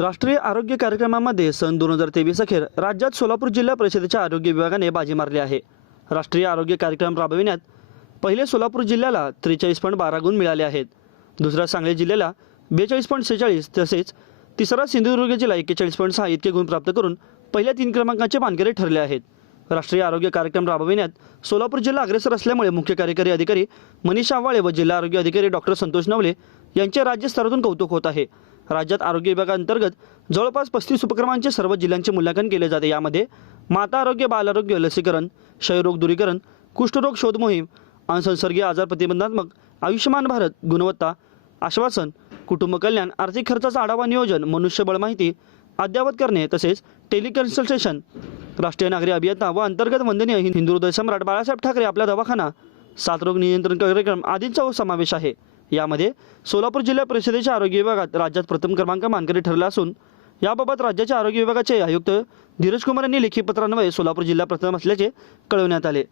राष्ट्रीय आरोग्य कार्यक्रमामध्ये सन दोन हजार तेवीस अखेर राज्यात सोलापूर जिल्हा परिषदेच्या आरोग्य विभागाने बाजी मारली आहे. राष्ट्रीय आरोग्य कार्यक्रम राबविण्यात पहिले सोलापूर जिल्ह्याला त्रेचाळीस पॉईंट बारा गुण मिळाले आहेत. दुसरा सांगली जिल्ह्याला बेचाळीस पॉईंट सेहेचाळीस तसेच तिसरा सिंधुदुर्ग जिल्हा एक्केचाळीस पॉईंट सहा इतके गुण प्राप्त करून पहिल्या तीन क्रमांकाचे मानकरी ठरले आहेत. राष्ट्रीय आरोग्य कार्यक्रम राबविण्यात सोलापूर जिल्हा अग्रेसर असल्यामुळे मुख्य कार्यकारी अधिकारी मनीषा आव्हाळे व जिल्हा आरोग्य अधिकारी डॉक्टर संतोष नवले यांचे राज्य स्तरातून कौतुक होत आहे. राज्यात आरोग्य विभागाअंतर्गत जवळपास पस्तीस उपक्रमांचे सर्व जिल्ह्यांचे मूल्यांकन केले जाते. यामध्ये माता आरोग्य बाल आरोग्य लसीकरण क्षयरोग दूरीकरण कुष्ठरोग शोध मोहीम असंसर्गीय आजार प्रतिबंधात्मक आयुष्यमान भारत गुणवत्ता आश्वासन कुटुंब कल्याण आर्थिक खर्चाचा आढावा नियोजन मनुष्यबळ माहिती अद्ययावत करणे तसेच टेलिकन्सल्टेशन राष्ट्रीय नागरी अभियंता व अंतर्गत वंदनीय हिंदू हृदय सम्राट बाळासाहेब ठाकरे आपला दवाखाना साथरोग नियंत्रण कार्यक्रम आदींचा समावेश आहे. यामध्ये सोलापूर जिल्हा परिषदेच्या आरोग्य विभागात राज्यात प्रथम क्रमांक मानकरी ठरला असून याबाबत राज्याच्या आरोग्य विभागाचे आयुक्त धीरज कुमार यांनी लेखी पत्रान्वये सोलापूर जिल्हा प्रथम असल्याचे कळवण्यात आले.